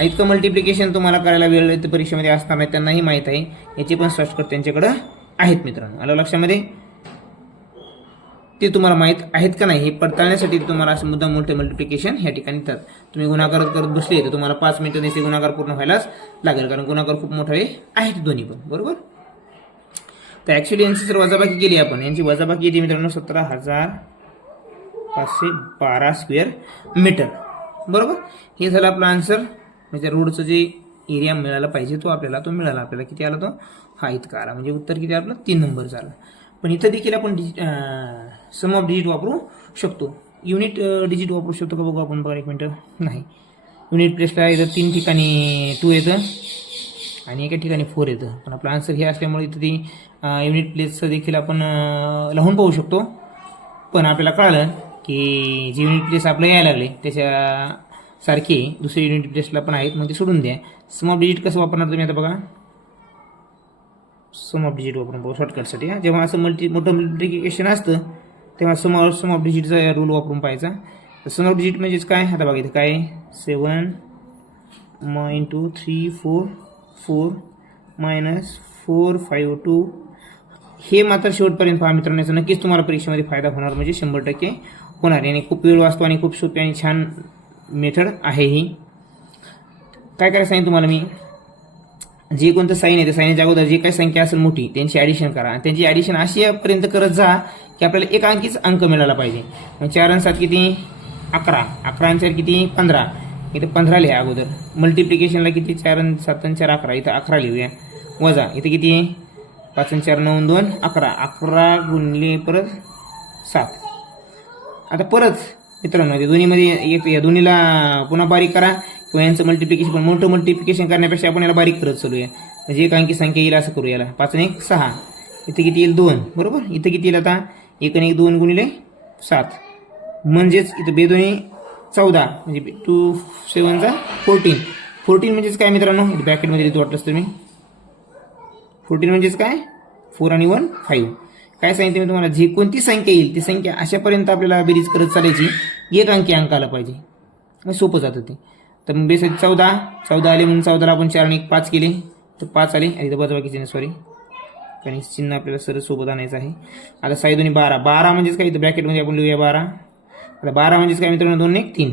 इतकं मल्टिप्लिकेशन तुम्हाला करायला वेळ येतं परीक्षेमध्ये असताना, त्यांनाही माहीत आहे. याचे पण शॉर्टकट त्यांच्याकडं आहेत मित्रांनो. आलं लक्षामध्ये? ते तुम्हाला माहीत आहेत का नाही हे पडताळण्यासाठी तुम्हाला असं मुद्दाम मोठे मल्टिप्लिकेशन ह्या ठिकाणी येतात. तुम्ही गुणाकार करत बसले तर तुम्हाला 5 मिनिटांनी ते गुणाकार पूर्ण व्हायलाच लागेल, कारण गुणाकार खूप मोठे आहेत दोन्ही पण, बरोबर. तर ऍक्च्युली यांची जर वजाबाकी केली आपण, यांची वजाबाकी येते मित्रांनो 17,512 स्क्वेअर मीटर, बरोबर. हे झालं आपलं आन्सर. म्हणजे रोडचं जे एरिया मिळाला पाहिजे तो मिळाला. आपल्याला किती आला? तो हा इतका आला. म्हणजे उत्तर किती आपलं? 3 नंबर झालं. पण इथं देखील आपण सम ऑफ डिजिट वापरू शकतो. युनिट डिजिट वापरू शकतो का बघू आपण, बघा एक मिनिट. नाही, युनिट प्लेसला इथं 3 ठिकाणी 2 येतं आणि एका ठिकाणी 4 येतं. पण आपलं आन्सर हे असल्यामुळे इथं ती युनिट प्लेसचं देखील आपण लावून पाहू शकतो. पण आपल्याला कळलं की जे युनिट प्लेस आपलं यायला लागले त्याच्यासारखे दुसरे युनिट प्लेसला पण आहेत, मग ते सोडून द्या. सम ऑफ डिजिट कसं वापरणार तुम्ही आता बघा. सम ऑफ डिजिट वापरून बघू शॉर्टकटसाठी. जेव्हा असं मोठं मल्टिप्लिकेशन असतं तेव्हा सम ऑफ डिजिटचा रूल वापरून पाहायचा. सम ऑफ डिजिट म्हणजेच काय? आता बघा इथं काय 7 इंटू 3 4 4 मायनस 4 5 2. हे मात्र शेवटपर्यंत पहा मित्रांनो, याचा नक्कीच तुम्हाला परीक्षेमध्ये फायदा होणार, म्हणजे 100% होणार. आणि खूप वेळ वाचतो आणि खूप सोपी आणि छान मेथड आहे ही. काय करायचं सांगितलं तुम्हाला मी, जे कोणतं साईन आहे त्या साईनच्या अगोदर जे काही संख्या असेल मोठी त्यांची ॲडिशन करा आणि त्यांची ॲडिशन अशी पर्यंत करत जा की आपल्याला एक अंकीच अंक मिळाला पाहिजे. मग 4 आणि 7 किती 11, 11 आणि 4 किती 15, इथं 15 लिहा अगोदर. मल्टिप्लिकेशनला किती 4 आणि 7 आणि 4 11, इथं 11 लिहूया. वजा इथं किती 5 आणि 4 9 आणि 2 11, 11 गुणले परत 7. आता परत मित्रांनो दोन्हीमध्ये या दोन्हीला पुन्हा बारीक करा किंवा यांचं मल्टिप्लिकेशन पण मोठं मल्टिप्लिकेशन करण्यापेक्षा आपण याला बारीक करत चालूया. म्हणजे एक अंकी संख्या येईल असं करू. याला 5 आणि 1 6, इथं किती येईल 2, बरोबर. इथं किती येईल आता 1 आणि 1 2 गुणिले 7, म्हणजेच इथं बेदोन्ही 14 म्हणजे 2 7 14. 14 म्हणजेच काय मित्रांनो, ब्रॅकेटमध्ये देतो वाटलंच तुम्ही. 14 म्हणजेच काय 4 आणि 1 5. काय सांगितलं मी तुम्हाला, जी कोणती संख्या येईल ती संख्या अशापर्यंत आपल्याला बेरीज करत चालायची, एक अंकी अंक आला पाहिजे. मग सोपं जातं ते. तर मग बेस 14 आले म्हणून 14ला आपण 4 आणि 1 5 केले तर 5 आले. आणि इथं बाजूबाकीचे नाही, सॉरी कारण चिन्ह आपल्याला सरळ सोबत आणायचं आहे. आता 6 2 12, 12 म्हणजेच काय, इथं ब्रॅकेटमध्ये आपण लिहूया 12. आता 12 म्हणजेच काय मित्रांनो 2 1 3.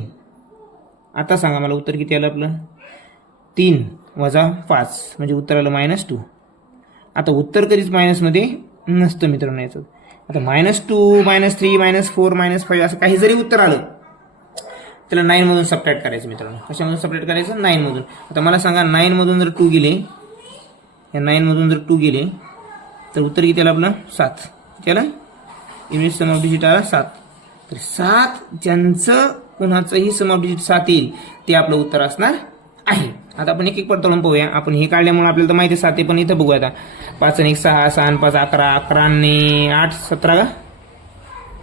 आता सांगा मला उत्तर किती आलं आपलं, 3 वजा 5 म्हणजे उत्तर आलं -2. आता उत्तर कधीच मायनसमध्ये नसतं मित्रांनो याचं. आता -2 -3 -4 -5 असं काही जरी उत्तर आलं त्याला 9 मधून सबट्रॅक्ट करायचं मित्रांनो. कशामधून सबट्रॅक्ट करायचं, 9 मधून. आता मला सांगा 9 मधून जर 2 गेले, या 9 मधून जर 2 गेले तर उत्तर किती आलं आपलं 7. किती आलं, युनिट सम ऑफ डिजिट आला 7. तर 7 ज्यांचं कोणाचंही सम ऑफ डिजिट 7 येईल ते आपलं उत्तर असणार आहे. आता आपण एक एक पडताळून पाहूया. आपण हे काढल्यामुळे आपल्याला तर माहिती आहे 7 आहे, पण इथं बघूया आता 5 आणि 1 6, 6 आणि 5 11, 11 आणि 8 17 का,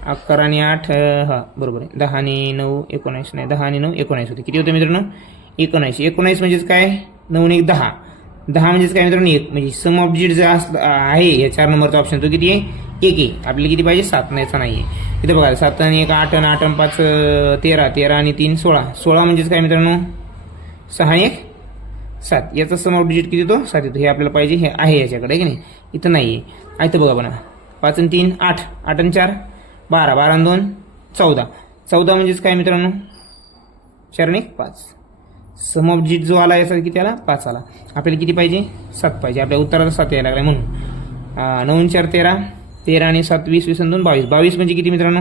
11 आणि 8 हां बरोबर आहे, 10 आणि 9 19 नाही, 10 आणि 9 19 होते. किती होते मित्रांनो 19. 19 म्हणजेच काय 9 आणि 1 10, 10 म्हणजेच काय मित्रांनो 1. म्हणजे सम ऑफ डिजिट जो आहे या 4 नंबरचा ऑप्शन तो किती आहे 1 आहे. आपल्याला किती पाहिजे 7 नाहीचा नाही आहे. इथं बघा 7 आणि 1 8 आणि 8 आणि 5 13, 13 आणि 3 16, 16 म्हणजेच काय मित्रांनो 6 आणि 1 7. याचा सम ऑफ डिजिट किती तो 7 येतो. हे आपल्याला पाहिजे, हे आहे याच्याकडे की नाही, इथं नाही आहे. इथं बघा बना 5 आणि 3 8, 8 आणि 4 12, 12 आणि 2 14, 14 म्हणजेच काय मित्रांनो 4 आणि 1 5. सम ऑफ डिजिट जो आला याचा किती आला 5 आला. आपल्याला किती पाहिजे 7 पाहिजे. आपल्या उत्तराचा 7 यायला लागला म्हणून 9 आणि 4 13, 13 आणि 7 20, 20 आणि 2 22, 22 म्हणजे किती मित्रांनो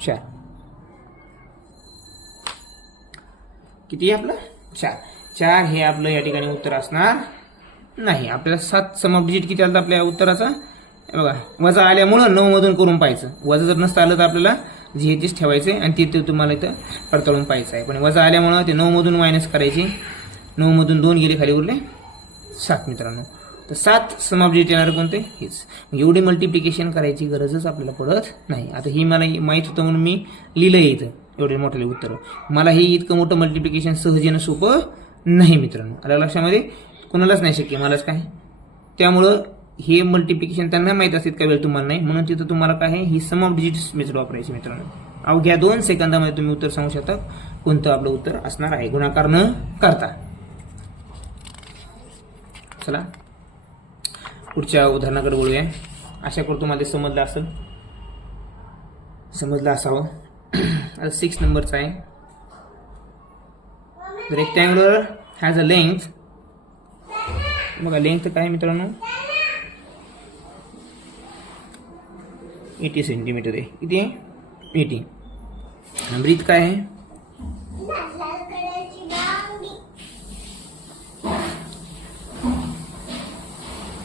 4. किती आहे आपलं 4. 4 हे आपलं या ठिकाणी उत्तर असणार नाही. आपल्याला 7 सम ऑफ डिजिट किती आलं आपल्या उत्तराचा बघा. वजा आल्यामुळं 9 मधून करून पाहायचं. वजा जर नसतं आलं तर आपल्याला जे तेच ठेवायचे आणि ते तुम्हाला इथं पडताळून पाहायचं आहे. पण वजा आल्यामुळं ते 9 मधून मायनस करायचे. 9 मधून 2 गेले खाली उरले 7 मित्रांनो. तर 7 सम ऑफ डिजिट येणार कोणते हेच. एवढी मल्टिप्लिकेशन करायची गरजच आपल्याला पडत नाही. आता ही मला माहीत होतं म्हणून मी लिहिलं आहे इथं एवढे मोठे उत्तर. मला हे इतकं मोठं मल्टिप्लिकेशन सहजेनं सोपं नाही मित्रांनो. आल्या लक्षामध्ये कोणालाच नाही शक्य, मलाच काय. त्यामुळं हे मल्टिप्लिकेशन त्यांना माहीत असते इतका वेळ तुम्हाला नाही, म्हणून तिथं तुम्हाला काय आहे ही सम ऑफ डिजिट्स मेथड वापरायची मित्रांनो. अवघ्या 2 सेकंदामध्ये तुम्ही उत्तर सांगू शकता कोणतं आपलं उत्तर असणार आहे गुणाकार न करता. चला पुढच्या उदाहरणाकडे बोलूया. आशा करतो मला समजलं असेल, समजलं असावं. आता 6 नंबरचा आहे. रेक्टँग्युलर हॅज अ लेंथ, बघा लेंथ काय मित्रांनो 80 सेंटीमीटर आहे. किती आहे 80. ब्रीथ काय आहे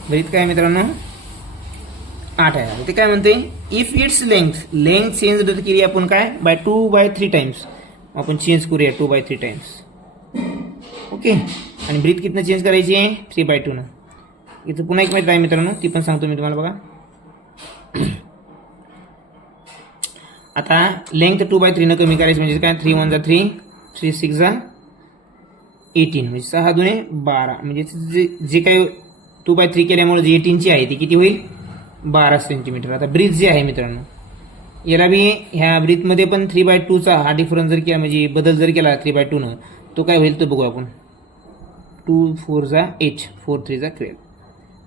ब्रीथ काय मित्रांनो 8 आहे. ते काय म्हणते इफ इट्स लेंथ चेंज केली आपण काय बाय 2/3 टाइम्स. आपण चेंज करूया 2/3 टाइम्स. ओके. आणि ब्रीथ कितना चेंज करायची आहे 3/2 न. इथं पुन्हा एक माहिती आहे मित्रांनो, ती पण सांगतो मी तुम्हाला. बघा आता लेंथ 2/3 न कमी करायची म्हणजे काय 3 1 3, 3 6 18 म्हणजे 6 2 12. म्हणजे जे काही 2/3 केल्यामुळे जी 18ची आहे ती किती होईल 12 सेंटीमीटर. आता ब्रीथ जे आहे मित्रांनो याला बी ह्या ब्रीथमध्ये पण 3/2चा हा डिफरन्स जर केला म्हणजे बदल जर केला 3/2 न तो काय होईल तो बघू आपण. 2 4 8, 4 3 12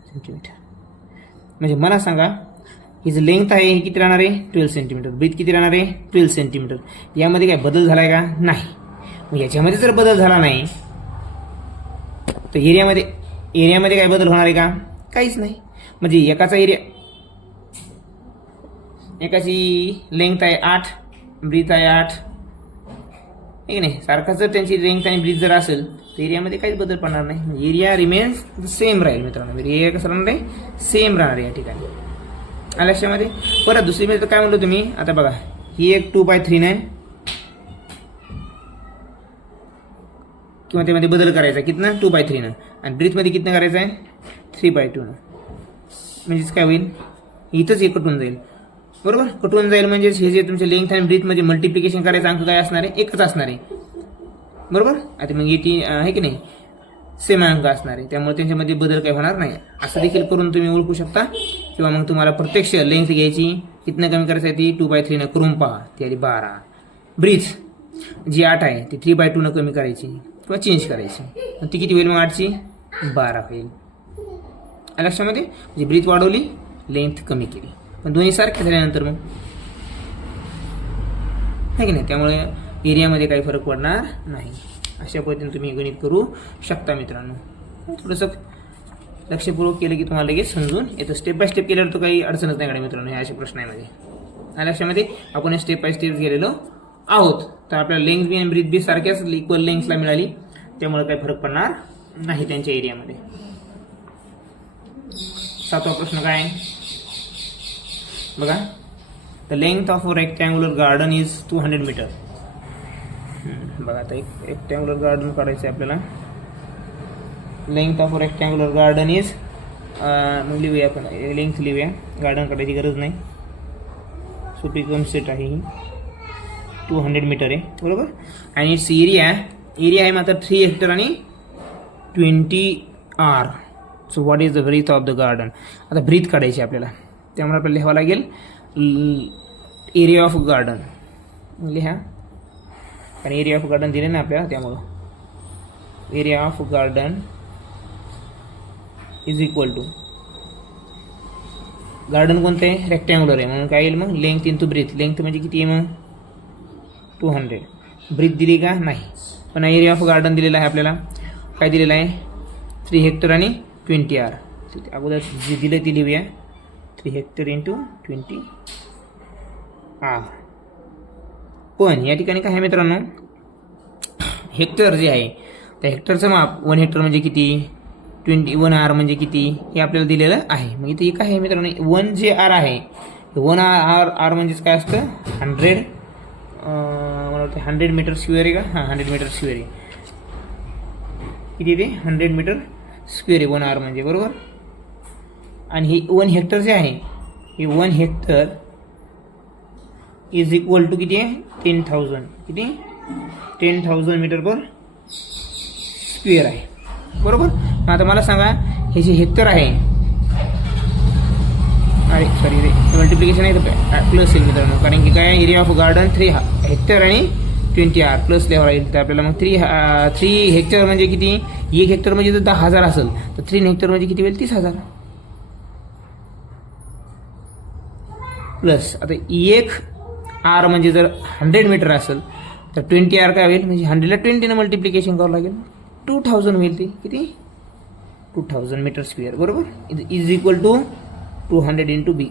सेंटीमीटर. म्हणजे मला सांगा ही जी लेंथ आहे ही किती राहणार आहे 12 सेंटीमीटर. ब्रीथ किती राहणार आहे 12 सेंटीमीटर. यामध्ये काय बदल झाला आहे का नाही. मग याच्यामध्ये जर बदल झाला नाही तर एरियामध्ये काय बदल होणार आहे का? काहीच नाही. म्हणजे एकाची लेंथ आहे 8, ब्रीथ आहे 8, ठीक नाही. सारखाच जर त्यांची लेंथ आणि ब्रीथ जर असेल तर एरियामध्ये काहीच बदल पडणार नाही. एरिया रिमेन्स सेम राहील मित्रांनो. एरिया कसं राहणार आहे? सेम राहणार आहे या ठिकाणी. लक्षामध्ये. परत दुसरी म्हणजे काय म्हणलो तुम्ही, आता बघा ही एक 2/3 आहे किंवा त्यामध्ये बदल करायचा कितना 2/3 आणि ब्रीथमध्ये कितना करायचा आहे 3/2. म्हणजेच काय होईल, इथंच एक कटून जाईल. बरोबर, कटून जाईल म्हणजे हे जे तुमचे लेंथ आणि ब्रीथमध्ये मल्टिप्लिकेशन करायचा अंक काय असणार आहे? एकच असणार आहे. बरोबर. आता मग इथे आहे की नाही सेम अंक असणार आहे, त्यामुळे त्यांच्यामध्ये बदल काही होणार नाही. असं देखील करून तुम्ही ओळखू शकता. किंवा मग तुम्हाला प्रत्यक्ष लेंथ घ्यायची, कितना कमी करायचं आहे ती 2/3 करून पहा, ती आली 12. ब्रीथ जी 8 आहे ती 3/2 कमी करायची किंवा चेंज करायची. ती किती होईल मग? 8ची 12 होईल. लक्षामध्ये. म्हणजे ब्रीथ वाढवली, लेंथ कमी केली, पण दोन्ही सारखे झाल्यानंतर मग आहे की नाही, त्यामुळे एरियामध्ये काही फरक पडणार नाही. अशा पद्धतीने तुम्ही गणित करू शकता मित्रांनो. थोडंसं लक्षपूर्वक केलं की तुम्हाला लगेच समजून येतं. स्टेप बाय स्टेप केल्यावर तर काही अडचणच नाही काढा मित्रांनो ह्या अशा प्रश्नामध्ये. लक्षामध्ये आपण स्टेप बाय स्टेप गेलेलो आहोत. तर आपल्याला लेंथ बी आणि ब्रीथ बी सारख्याच इक्वल लेंथला मिळाली, त्यामुळे काही फरक पडणार नाही त्यांच्या एरियामध्ये. 7वा प्रश्न काय आहे बघा. The length of a rectangular garden is 200 metre. बघा आता एक रेक्टँग्युलर गार्डन काढायचं आहे आपल्याला. Length of a rectangular garden is मग लिहूया आपण, लेंथ लिहूया, गार्डन काढायची गरज नाही, सोपी कन्सेप्ट आहे ही. 200 मीटर आहे. बरोबर. आणि इट्स एरिया आहे मात्र 3 हेक्टर आणि 20 are. So what is the breadth of the garden. आता ब्रीथ काढायची आपल्याला, त्यामुळे आपल्याला लिहावं लागेल एरिया ऑफ गार्डन. लिहा, आणि एरिया ऑफ गार्डन दिले ना आपल्याला, त्यामुळं area of garden is equal to, garden कोणतं आहे? रेक्टँग्युलर आहे, म्हणून काय येईल मग लेंथ इंटू ब्रीथ. लेंथ म्हणजे किती आहे मग 200. ब्रीथ दिली का? नाही. पण एरिया ऑफ गार्डन दिलेला आहे आपल्याला. काय दिलेलं आहे? 3 हेक्टर आणि 20 आर. अगोदर जे दिलं ती लिहूया, 3 हेक्टर इंटू 20 आर. पण या ठिकाणी काय आहे मित्रांनो, हेक्टर जे आहे त्या हेक्टरचं माप 1 हेक्टर म्हणजे किती, 21 आर म्हणजे किती, हे आपल्याला दिलेलं आहे. मग इथे काय आहे मित्रांनो, 1 जे आर आहे 1 आर म्हणजेच काय असतं 100, मला वाटतं 100 मीटर स्क्वेअर आहे का? हां, 100 मीटर स्क्वेअर आहे. किती ते 100 मीटर स्क्वेअर आहे 1 आर म्हणजे. बरोबर. आणि हे 1 हेक्टर जे आहे हे 1 हेक्टर इज इक्वल टू किती आहे 10,000. किती? 10,000 मीटर पर स्क्वेअर आहे. बरोबर. आता मला सांगा हे जे हेक्टर आहे, अरे सॉरी रे, मल्टिप्लिकेशन आहे तर प्लस येईल मित्रांनो, कारण की काय एरिया ऑफ गार्डन 3 हेक्टर आणि 20 आर प्लस लिहावं लागेल. तर आपल्याला मग 3 हेक्टर म्हणजे किती, 1 हेक्टर म्हणजे जर 10,000 असेल तर 3 हेक्टर म्हणजे किती होईल 30,000 प्लस. आता 1 आर म्हणजे जर 100 मीटर असेल तर 20 आर काय होईल, म्हणजे 100ला 20 मल्टिप्लिकेशन करावं लागेल, 2000 होईल. ते किती 2000 मीटर स्क्वेअर. बरोबर. इज इक्वल टू 200 इंटू बी.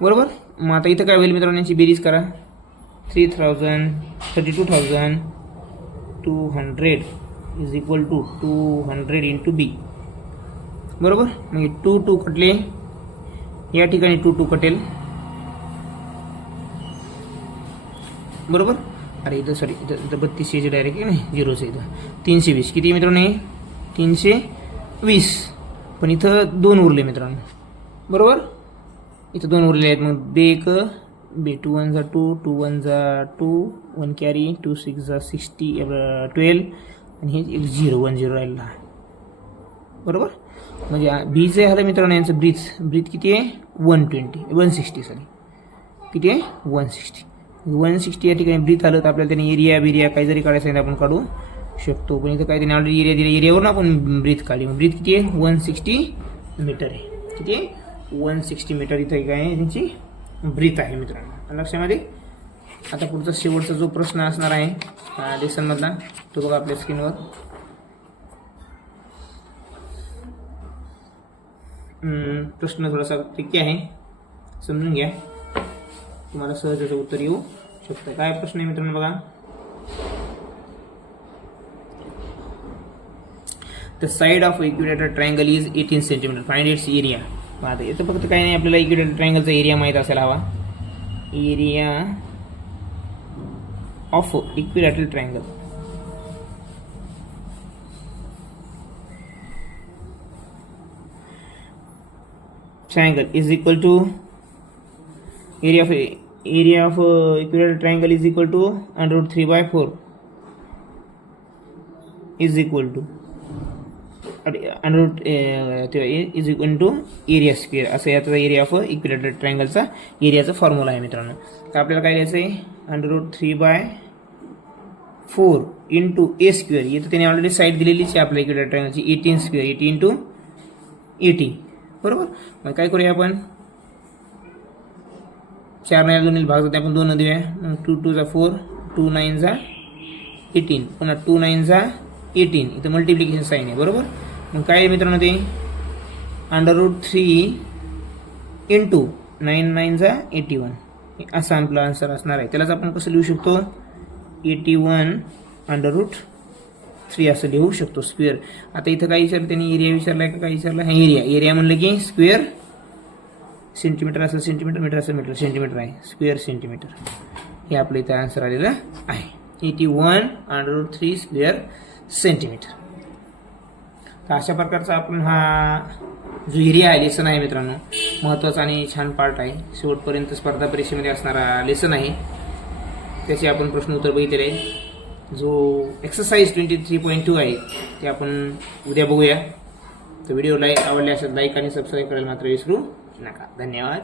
बरोबर. मग आता इथं काय होईल मित्रांनो, यांची बेरीज करा. 32,200 इज इक्वल टू 200 इंटू बी. बरोबर. मग 2 कटले, या ठिकाणी 2 कटेल. बरोबर. अरे इथं सॉरी, इथं 32 डायरेक्ट नाही, 0 इथं 320. किती मित्रांनो 320. पण इथं 2 उरले मित्रांनो. बरोबर. इथं 2 उरले आहेत. मग बे 2 1 जा 2, 2 1 जा 2, 1 कॅरी, 2 6 जा 60, 12 आणि हे 0 1 0 राहिला. बरोबर. म्हणजे बी जे झालं मित्रांनो यांचं ब्रीथ किती आहे 160 सॉरी, किती आहे 160 या ठिकाणी ब्रीथ आलं तर आपल्याला त्याने एरिया काही जरी काढायचं आहे आपण काढू शकतो. पण इथं काय त्याने ऑलरेडी एरिया दिला, एरियावरून आपण ब्रीथ काढली. मग ब्रीथ किती आहे 160 मीटर आहे. किती आहे 160 मीटर इथं काय आहे त्यांची ब्रीथ आहे मित्रांनो. लक्षामध्ये आता पुढचा शेवटचा जो प्रश्न असणार आहे लेसन मधला तो बघा आपल्या स्क्रीनवर. प्रश्न थोडासा ट्रिकी आहे, समजून घ्या, तुम्हाला सहज याचं उत्तर येऊ शकतं. काय प्रश्न आहे मित्रांनो बघा. The side of equilateral triangle is 18 centimetre, find its area. आता इथं फक्त काही नाही, आपल्याला इक्विलॅटरल ट्रायंगलचा एरिया माहीत असायला हवा. Area of equilateral triangle is equal to area of equilateral triangle is equal to under root 3/4 is equal to under root is equal to area square. असं याचा एरिया ऑफ इक्विलॅटरल ट्रायंगलचा एरियाचा फॉर्म्युला आहे मित्रांनो. तर आपल्याला काय लिहायचं आहे, अंडर रूट 3/4 इंटू ए स्क्वेअर. इथं त्याने ऑलरेडी साईड दिलेलीच आहे आपल्या इक्विलॅटरल ट्रायंगलची 18 स्क्वेअर, 80 इंटू 80 बरोबर. मग काय करूया आपण, 4 ने 2 भाग जाते, आपण 2 देऊया. मग 2 2 चा 4, 2 9 चा 18, पुन्हा 2 9 चा 18. इथं मल्टिप्लिकेशन साईन आहे बरोबर. मग काय आहे मित्रांनो ते अंडर रूट 3 इंटू 9 9 चा 81 असा आपला आन्सर असणार आहे. त्यालाच आपण कसं लिहू शकतो, 81 अंडर रूट 3 असं लिहू शकतो स्क्वेअर. आता इथं काय विचारलं त्यांनी, एरिया विचारलाय का काय विचारलं, हा एरिया म्हणलं की स्क्वेअर सेंटीमीटर असेल, सेंटीमीटर, मीटर असेल मीटर, सेंटीमीटर आहे, स्क्वेअर सेंटीमीटर. हे आपलं इथं आन्सर आलेलं आहे, 81 अंडर रूट 3 स्क्वेअर सेंटीमीटर. तर अशा प्रकारचा आपण हा जो एरिया आहे लेसन आहे मित्रांनो, महत्त्वाचा आणि छान पार्ट आहे, शेवटपर्यंत स्पर्धा परीक्षेमध्ये असणारा लेसन आहे. त्याचे आपण प्रश्न उत्तर बघितलेले आहे. जो एक्सरसाइज 23.2 आहे ते आपण उद्या बघूया. तर व्हिडिओ आवडले असेल लाईक आणि सबस्क्राईब करायला मात्र विसरू नका. धन्यवाद.